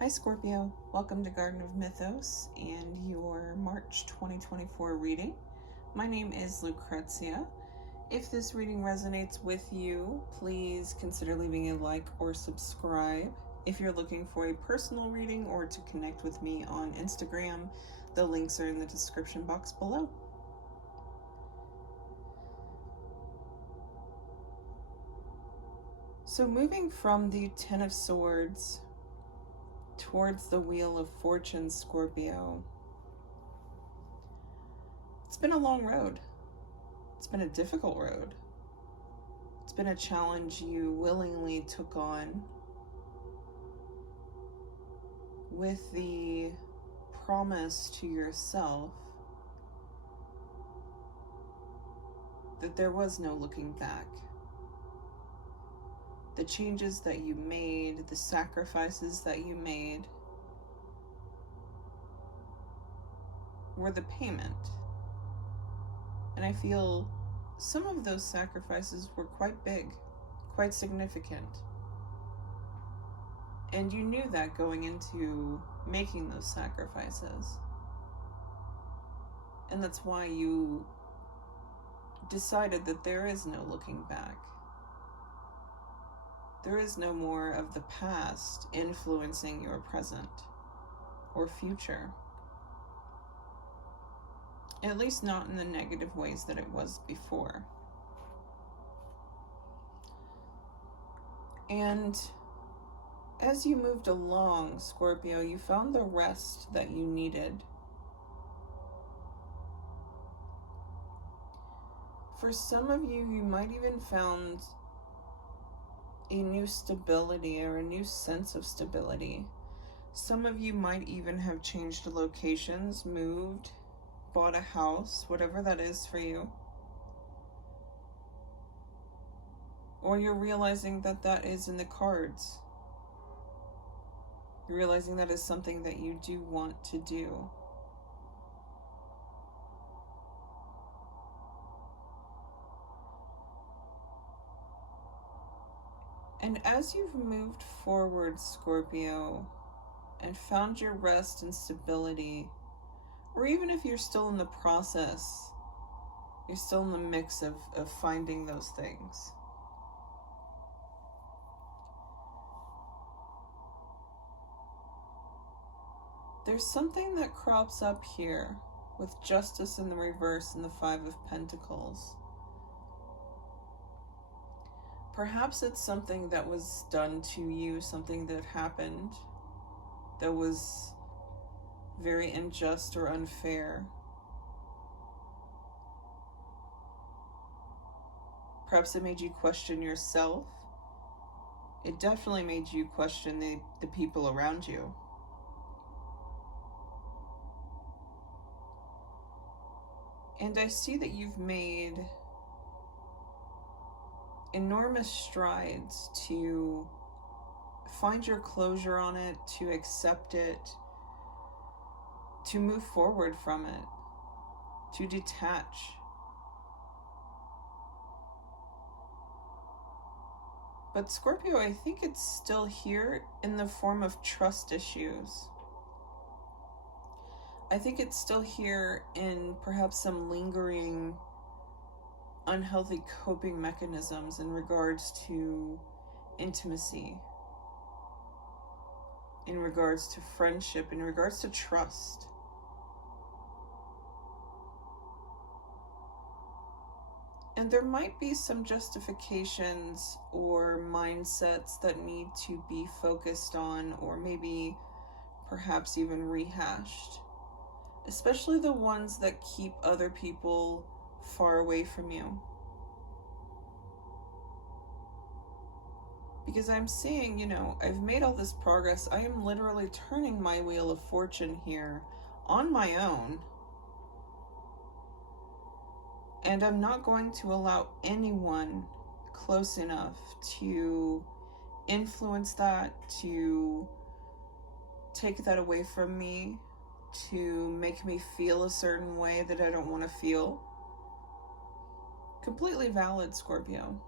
Hi Scorpio, welcome to Garden of Mythos and your March 2024 reading. My name is Lucrezia. If this reading resonates with you, please consider leaving a like or subscribe. If you're looking for a personal reading or to connect with me on Instagram, the links are in the description box below. So moving from the Ten of Swords towards the Wheel of Fortune, Scorpio. It's been a long road. It's been a difficult road. It's been a challenge you willingly took on with the promise to yourself that there was no looking back. The changes that you made, the sacrifices that you made, were the payment. And I feel some of those sacrifices were quite big, quite significant. And you knew that going into making those sacrifices. And that's why you decided that there is no looking back. There is no more of the past influencing your present or future. At least not in the negative ways that it was before. And as you moved along, Scorpio, you found the rest that you needed. For some of you, you might even found a new stability or a new sense of stability. Some of you might even have changed locations, moved, bought a house, whatever that is for you. Or you're realizing that that is in the cards. You're realizing that is something that you do want to do. And as you've moved forward, Scorpio, and found your rest and stability, or even if you're still in the process, you're still in the mix of finding those things, there's something that crops up here with Justice in the reverse and the Five of Pentacles. Perhaps it's something that was done to you, something that happened that was very unjust or unfair. Perhaps it made you question yourself. It definitely made you question the people around you. And I see that you've made enormous strides to find your closure on it, to accept it, to move forward from it, to detach. But Scorpio, I think it's still here in the form of trust issues. I think it's still here in perhaps some lingering unhealthy coping mechanisms in regards to intimacy, in regards to friendship, in regards to trust. And there might be some justifications or mindsets that need to be focused on, or maybe perhaps even rehashed, especially the ones that keep other people far away from you. Because I'm seeing, I've made all this progress. I am literally turning my Wheel of Fortune here on my own. And I'm not going to allow anyone close enough to influence that, to take that away from me, to make me feel a certain way that I don't want to feel. Completely valid, Scorpio.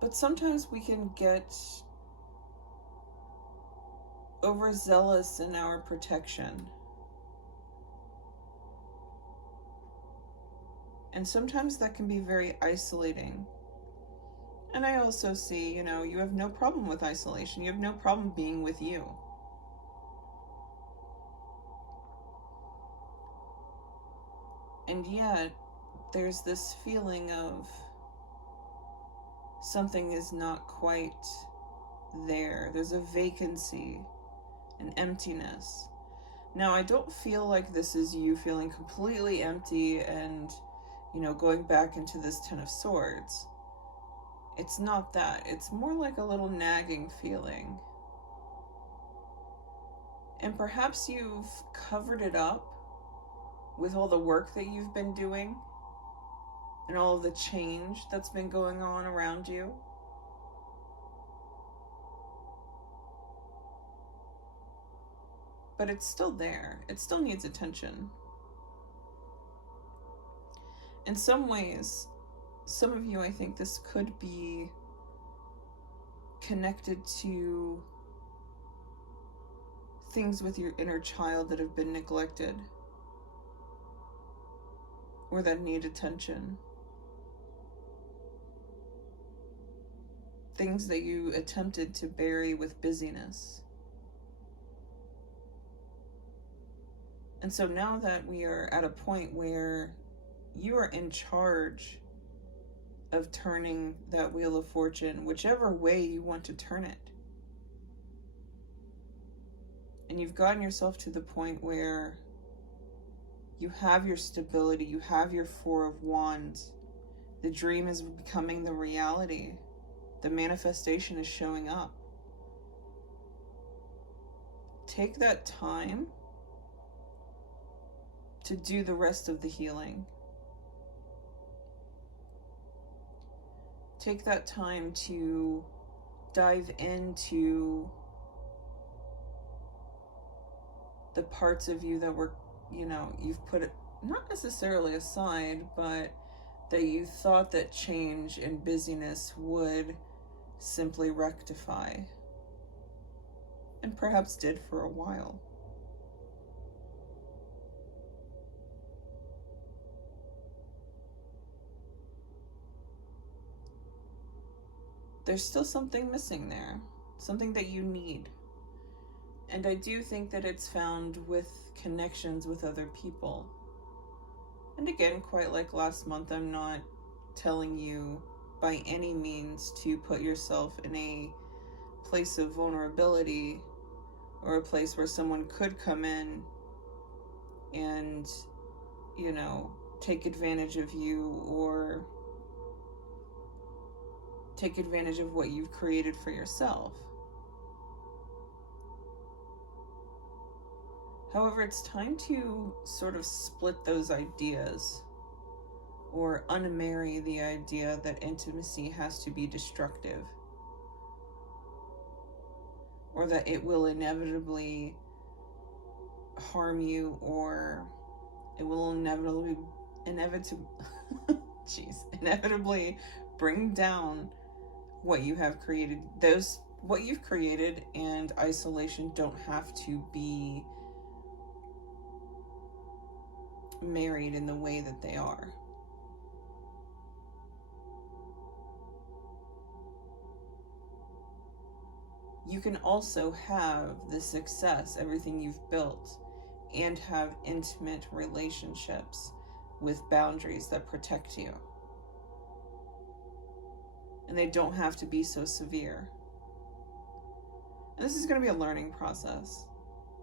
But sometimes we can get overzealous in our protection. And sometimes that can be very isolating. And I also see, you have no problem with isolation. You have no problem being with you. And yet, there's this feeling of something is not quite there. There's a vacancy, an emptiness. Now, I don't feel like this is you feeling completely empty and, going back into this Ten of Swords. It's not that. It's more like a little nagging feeling. And perhaps you've covered it up with all the work that you've been doing and all of the change that's been going on around you. But it's still there. It still needs attention. In some ways, some of you, I think this could be connected to things with your inner child that have been neglected or that need attention. Things that you attempted to bury with busyness. And so now that we are at a point where you are in charge of turning that wheel of fortune, whichever way you want to turn it. And you've gotten yourself to the point where you have your stability, you have your Four of Wands. The dream is becoming the reality. The manifestation is showing up. Take that time to do the rest of the healing. Take that time to dive into the parts of you that were, you've put it not necessarily aside, but that you thought that change and busyness would simply rectify, and perhaps did for a while. There's still something missing there, something that you need. And I do think that it's found with connections with other people. And again, quite like last month, I'm not telling you by any means to put yourself in a place of vulnerability or a place where someone could come in and, take advantage of you or take advantage of what you've created for yourself. However, it's time to sort of split those ideas or unmarry the idea that intimacy has to be destructive or that it will inevitably harm you or it will inevitably bring down what you have created. What you've created and isolation don't have to be married in the way that they are. You can also have the success, everything you've built, and have intimate relationships with boundaries that protect you. And they don't have to be so severe. And this is going to be a learning process,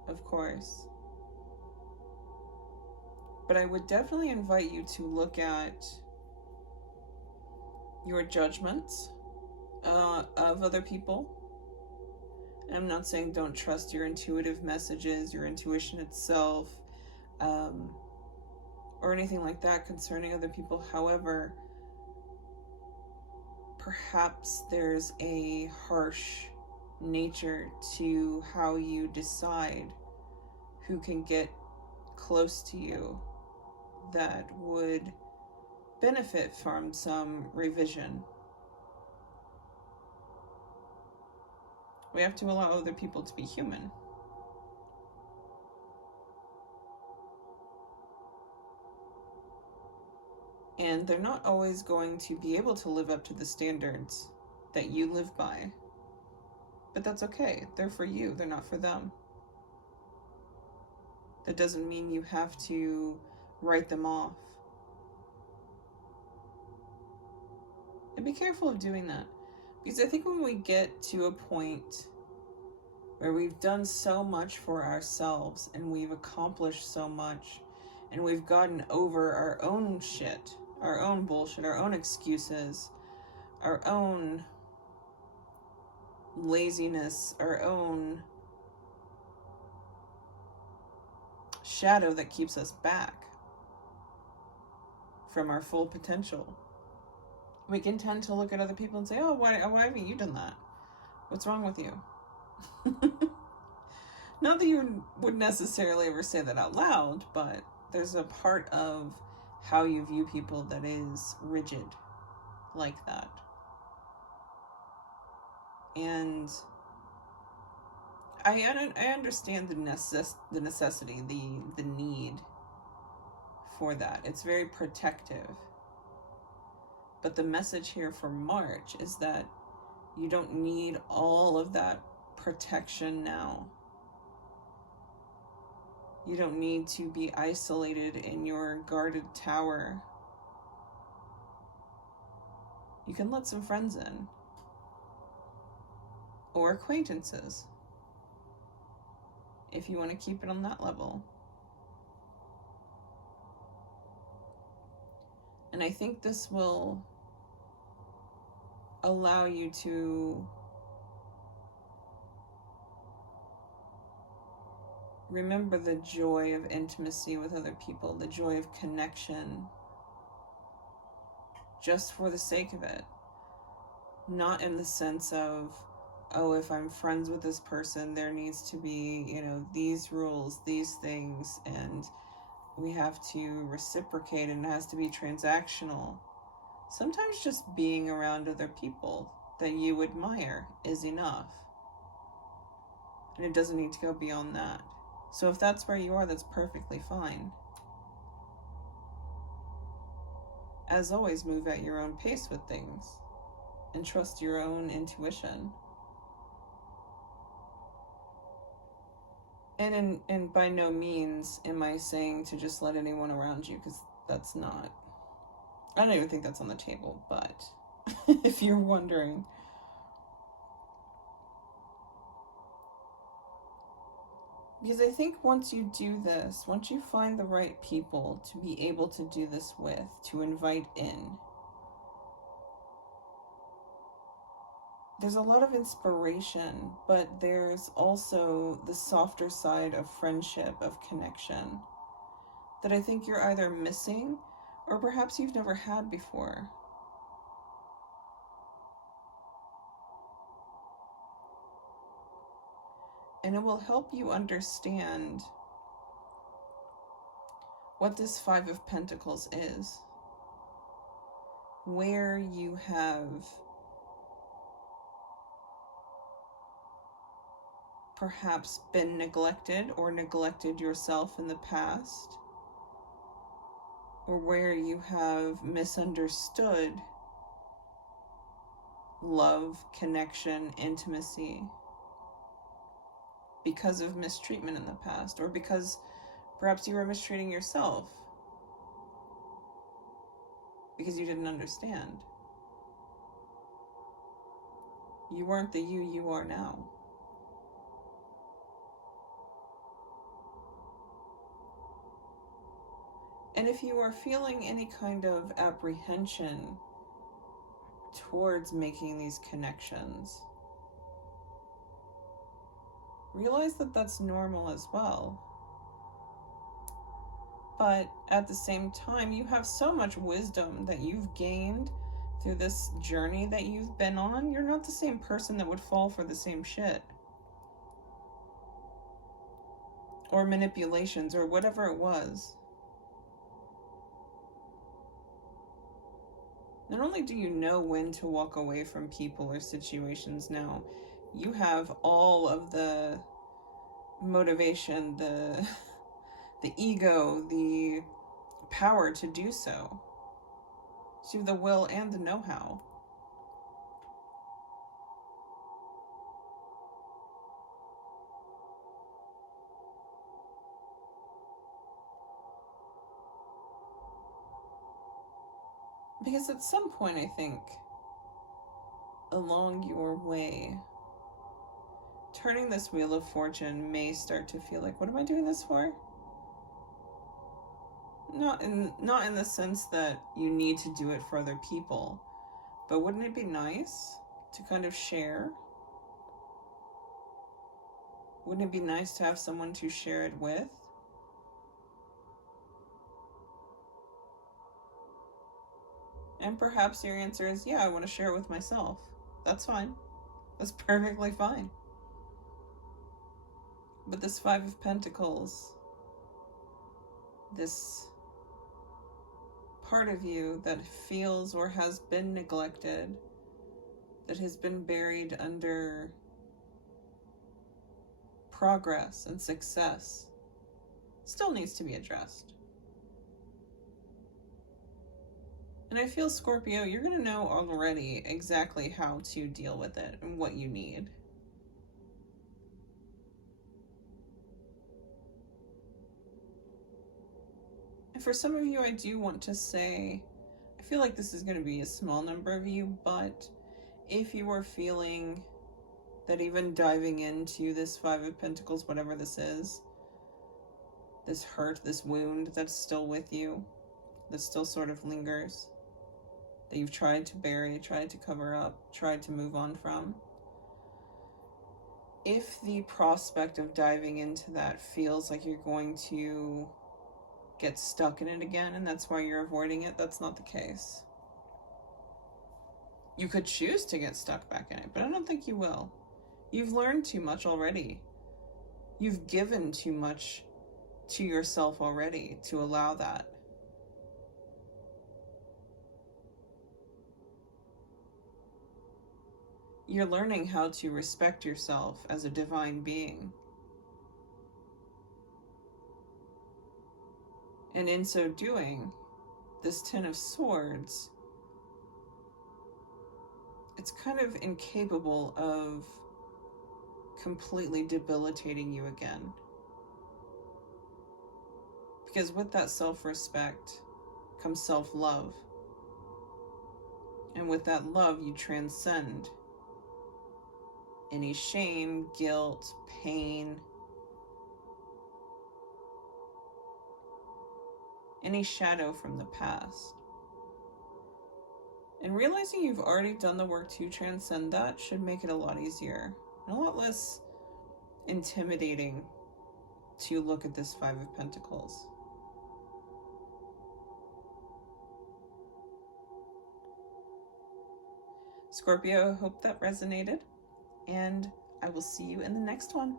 of course. But I would definitely invite you to look at your judgments of other people. And I'm not saying don't trust your intuitive messages, your intuition itself, or anything like that concerning other people. However, perhaps there's a harsh nature to how you decide who can get close to you that would benefit from some revision. We have to allow other people to be human. And they're not always going to be able to live up to the standards that you live by. But that's okay. They're for you. They're not for them. That doesn't mean you have to write them off. And be careful of doing that. Because I think when we get to a point where we've done so much for ourselves and we've accomplished so much and we've gotten over our own shit, our own bullshit, our own excuses, our own laziness, our own shadow that keeps us back from our full potential, we can tend to look at other people and say, oh, why haven't you done that? What's wrong with you? Not that you would necessarily ever say that out loud, but there's a part of how you view people that is rigid like that. And I understand the necessity, the need for that. It's very protective. But the message here for March is that you don't need all of that protection now. You don't need to be isolated in your guarded tower. You can let some friends in. Or acquaintances, if you want to keep it on that level. And I think this will allow you to remember the joy of intimacy with other people, the joy of connection, just for the sake of it. Not in the sense of, oh, if I'm friends with this person, there needs to be, these rules, these things, and we have to reciprocate, and it has to be transactional. Sometimes just being around other people that you admire is enough. And it doesn't need to go beyond that. So if that's where you are, that's perfectly fine. As always, move at your own pace with things and trust your own intuition. And by no means am I saying to just let anyone around you, because that's not, I don't even think that's on the table, but if you're wondering. Because I think once you do this, once you find the right people to be able to do this with, to invite in, there's a lot of inspiration, but there's also the softer side of friendship, of connection, that I think you're either missing or perhaps you've never had before. And it will help you understand what this Five of Pentacles is, where you have perhaps been neglected or neglected yourself in the past, or where you have misunderstood love, connection, intimacy because of mistreatment in the past, or because perhaps you were mistreating yourself because you didn't understand. You weren't the you are now. And if you are feeling any kind of apprehension towards making these connections, realize that that's normal as well. But at the same time, you have so much wisdom that you've gained through this journey that you've been on. You're not the same person that would fall for the same shit, or manipulations, or whatever it was. Not only do you know when to walk away from people or situations now, you have all of the motivation, the ego, the power to do so. So you have the will and the know-how. Because at some point, I think, along your way, turning this wheel of fortune may start to feel like, what am I doing this for? Not in the sense that you need to do it for other people, but wouldn't it be nice to kind of share? Wouldn't it be nice to have someone to share it with? And perhaps your answer is, yeah, I want to share it with myself. That's fine. That's perfectly fine. But this Five of Pentacles, this part of you that feels or has been neglected, that has been buried under progress and success, still needs to be addressed. And I feel, Scorpio, you're going to know already exactly how to deal with it and what you need. And for some of you, I do want to say, I feel like this is going to be a small number of you, but if you are feeling that even diving into this Five of Pentacles, whatever this is, this hurt, this wound that's still with you, that still sort of lingers, that you've tried to bury, tried to cover up, tried to move on from, if the prospect of diving into that feels like you're going to get stuck in it again and that's why you're avoiding it, that's not the case. You could choose to get stuck back in it, but I don't think you will. You've learned too much already. You've given too much to yourself already to allow that. You're learning how to respect yourself as a divine being. And in so doing, this Ten of Swords, it's kind of incapable of completely debilitating you again. Because with that self-respect comes self-love. And with that love, you transcend any shame, guilt, pain, any shadow from the past. And realizing you've already done the work to transcend that should make it a lot easier and a lot less intimidating to look at this Five of Pentacles. Scorpio, I hope that resonated, and I will see you in the next one.